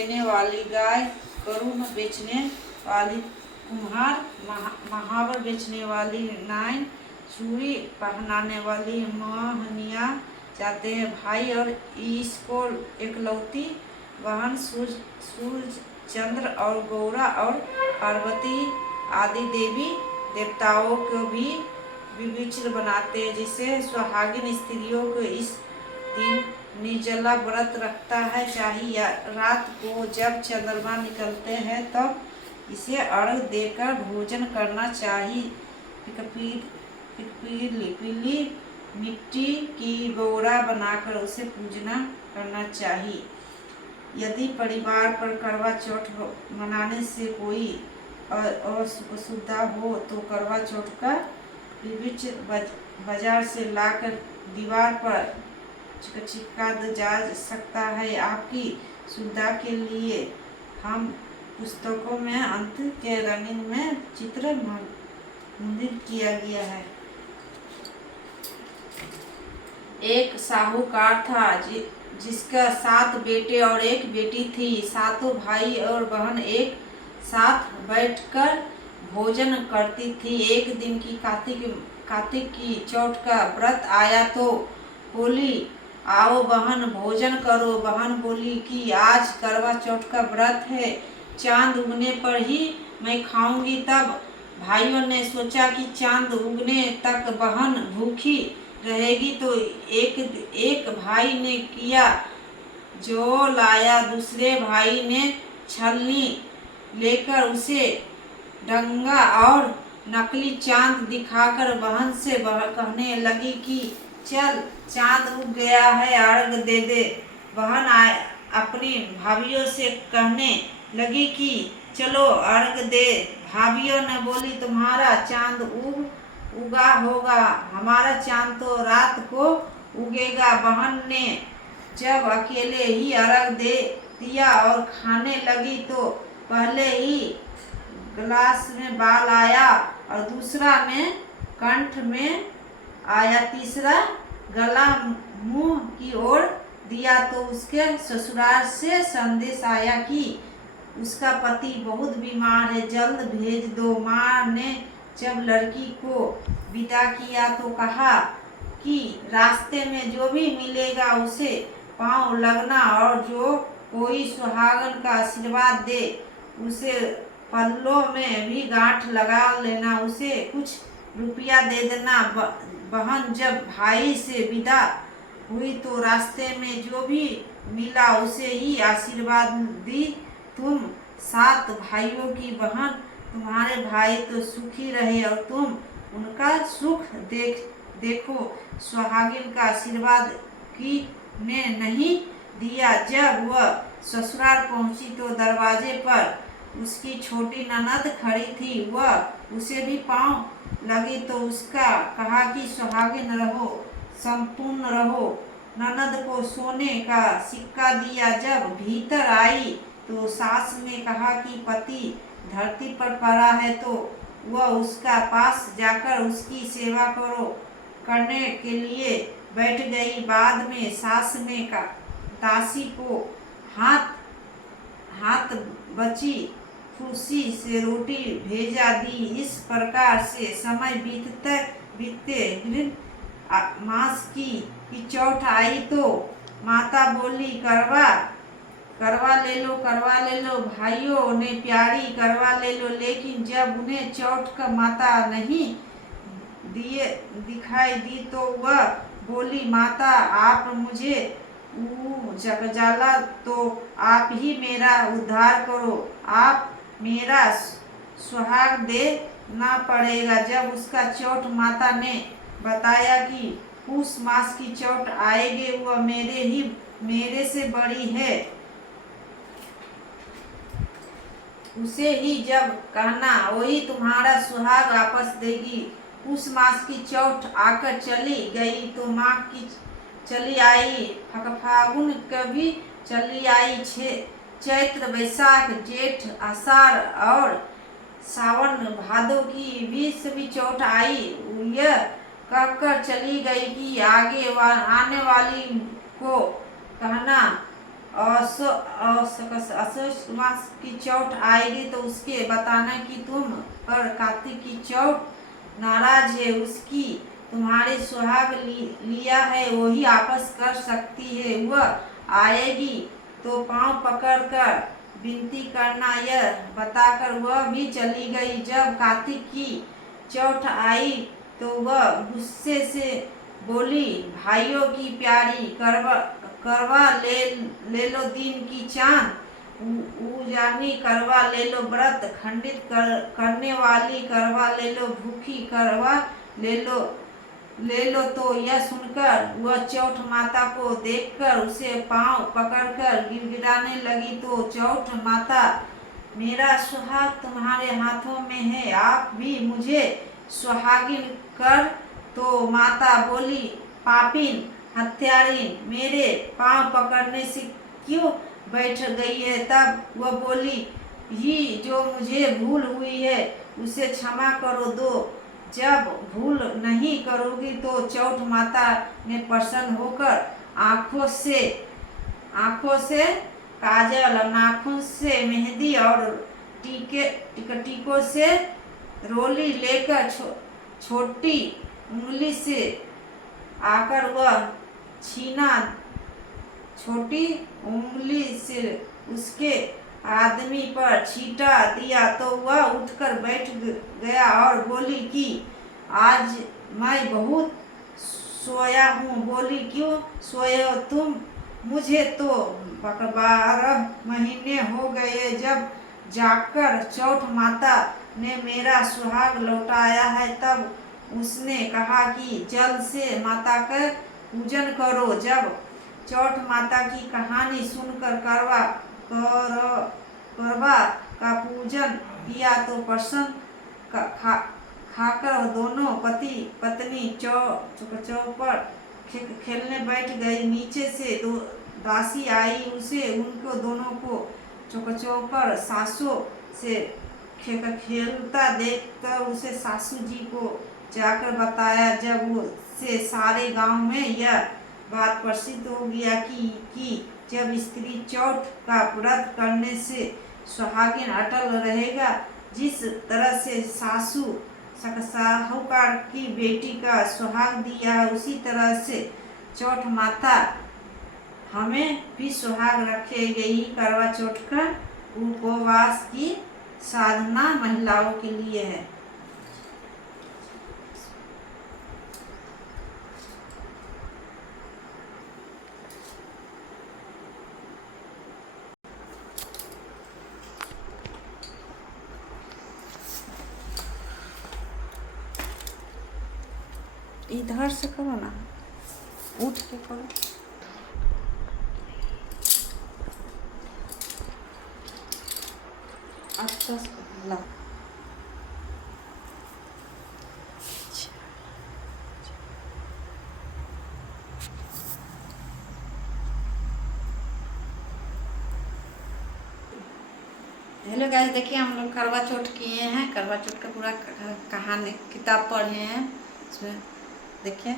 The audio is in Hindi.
देने वाली गाय, करुण बेचने वाली कुम्हार, महावर बेचने वाली नाइन, चूड़ी पहनाने वाली मोहनिया जाते हैं भाई। और इसको एकलौती बहन सूरज चंद्र और गौरा और पार्वती आदि देवी देवताओं को भी विविच्र बनाते हैं, जिससे सुहागिन स्त्रियों को इस दिन निर्जला व्रत रखता है। चाहिए रात को जब चंद्रमा निकलते हैं तब इसे अर्घ देकर भोजन करना चाहिए। पीली मिट्टी की गौरा बनाकर उसे पूजना करना चाहिए। यदि परिवार पर करवा चौथ मनाने से कोई असुविधा हो तो करवा चौथ का बीज बाजार से लाकर दीवार पर चिपका जा सकता है। आपकी सुविधा के लिए हम पुस्तकों में अंत के रंगीन में चित्र मुद्रित किया गया है। एक साहूकार था जिसका 7 बेटे और 1 बेटी थी। सातों भाई और बहन एक साथ बैठकर भोजन करती थी। एक दिन की कार्तिक की चौथ का व्रत आया तो बोली, आओ बहन भोजन करो। बहन बोली कि आज करवा चौथ का व्रत है, चांद उगने पर ही मैं खाऊंगी। तब भाइयों ने सोचा कि चांद उगने तक बहन भूखी रहेगी, तो एक भाई ने किया जो लाया। दूसरे भाई ने छलनी लेकर उसे डंगा और नकली चांद दिखाकर बहन से कहने लगी कि चल चांद उग गया है, अर्घ दे दे। बहन अपनी भाभीियों से कहने लगी कि चलो अर्घ दे। भाभीियों ने बोली, तुम्हारा चांद उगा होगा, हमारा चांद तो रात को उगेगा। बहन ने जब अकेले ही अर्घ दे दिया और खाने लगी तो पहले ही गिलास में बाल आया और दूसरा में कंठ में आया, तीसरा गला मुंह की ओर दिया तो उसके ससुराल से संदेश आया कि उसका पति बहुत बीमार है, जल्द भेज दो। माँ ने जब लड़की को विदा किया तो कहा कि रास्ते में जो भी मिलेगा उसे पांव लगना और जो कोई सुहागन का आशीर्वाद दे उसे पल्लों में भी गांठ लगा लेना, उसे कुछ रुपया दे देना। बहन जब भाई से विदा हुई तो रास्ते में जो भी मिला उसे ही आशीर्वाद दी। तुम 7 भाइयों की बहन, तुम्हारे भाई तो सुखी रहे और तुम उनका सुख देखो। सुहागिन का आशीर्वाद की ने नहीं दिया। जब वह ससुराल पहुंची तो दरवाजे पर उसकी छोटी ननद खड़ी थी। वह उसे भी पांव लगी तो उसका कहा कि सुहागिन रहो, संपूर्ण रहो। ननद को सोने का सिक्का दिया। जब भीतर आई तो सास ने कहा कि पति धरती पर पड़ा है तो वह उसका पास जाकर उसकी सेवा करने के लिए बैठ गई। बाद में सास ने दासी को हाथ बची खुशी से रोटी भेजा दी। इस प्रकार से समय बीतते मास की चौथ आई तो माता बोली, करवा ले लो भाइयों ने प्यारी करवा ले लो। लेकिन जब उन्हें चौथ का माता नहीं दिखाई दी तो वह बोली, माता आप मुझे जगजाला तो आप ही मेरा उद्धार करो, आप मेरा सुहाग दे ना पड़ेगा। जब उसका चौथ माता ने बताया कि पूस मास की चौथ आएगी, वह मेरे से बड़ी है, उसे ही जब कहना वही तुम्हारा सुहाग वापस देगी। पूस मास की चौथ आकर चली गई तो माँ की चली आई, फागुन कभी चली आई, चैत्र बैसाख जेठ आषाढ़ और सावन भादों की 20वीं चौथ आई। यह कहकर चली गई कि आगे आने वाली को कहना असोज मास की चौथ आएगी तो उसके बताना कि तुम पर कार्तिक की चौथ नाराज है, उसकी तुम्हारे सुहाग लिया है वही आपस कर सकती है। वह आएगी तो पांव पकड़कर विनती करना, यह बताकर वह भी चली गई। जब कार्तिक की चौथ आई तो वह गुस्से से बोली, भाइयों की प्यारी करवा करवा ले लो दिन की चांद, उजानी करवा ले लो व्रत खंडित करने वाली, करवा ले लो भूखी, करवा ले लो। तो यह सुनकर वह चौठ माता को देखकर उसे पांव पकड़कर गिड़गिड़ाने लगी। तो चौठ माता, मेरा सुहाग तुम्हारे हाथों में है, आप भी मुझे सुहागिन कर। तो माता बोली, पापिन हत्यारिन, मेरे पांव पकड़ने से क्यों बैठ गई है? तब वह बोली, ही जो मुझे भूल हुई है उसे क्षमा करो दो। जब भूल नहीं करोगी तो चौठ माता ने प्रसन्न होकर आंखों से काजल, नाखून से मेहंदी और टीकों से रोली लेकर छोटी उंगली से आकर वह छीना, छोटी उंगली से उसके आदमी पर छींटा दिया। तो वह उठकर बैठ गया और बोली कि आज मैं बहुत सोया हूँ। बोली, क्यों सोए हो तुम? मुझे तो 12 महीने हो गए जब जाकर चौठ माता ने मेरा सुहाग लौटाया है। तब उसने कहा कि जल्द से माता का पूजन करो। जब चौठ माता की कहानी सुनकर करवा का पूजन किया तो प्रसन्न खाकर दोनों पति पत्नी चौपर खेलने बैठ गए। नीचे से दो दासी आई, उसे उनको दोनों को चौपर सासों से खेलता देखकर उसे सासू जी को जाकर बताया। जब से सारे गांव में यह बात प्रसिद्ध हो गया कि जब स्त्री चौथ का व्रत करने से सुहागिन अटल रहेगा, जिस तरह से सासू साहूकार की बेटी का सुहाग दिया है, उसी तरह से चौठ माता हमें भी सुहाग रखेगी। यही करवा चौथ का उपवास की साधना महिलाओं के लिए है। इधर से करो ना, उठ के करो। अच्छा ला। हेलो गाइस, देखिए हम लोग करवा चौथ किए हैं। करवा चौथ का पूरा कहानी किताब पढ़े हैं, इसमें देखिए।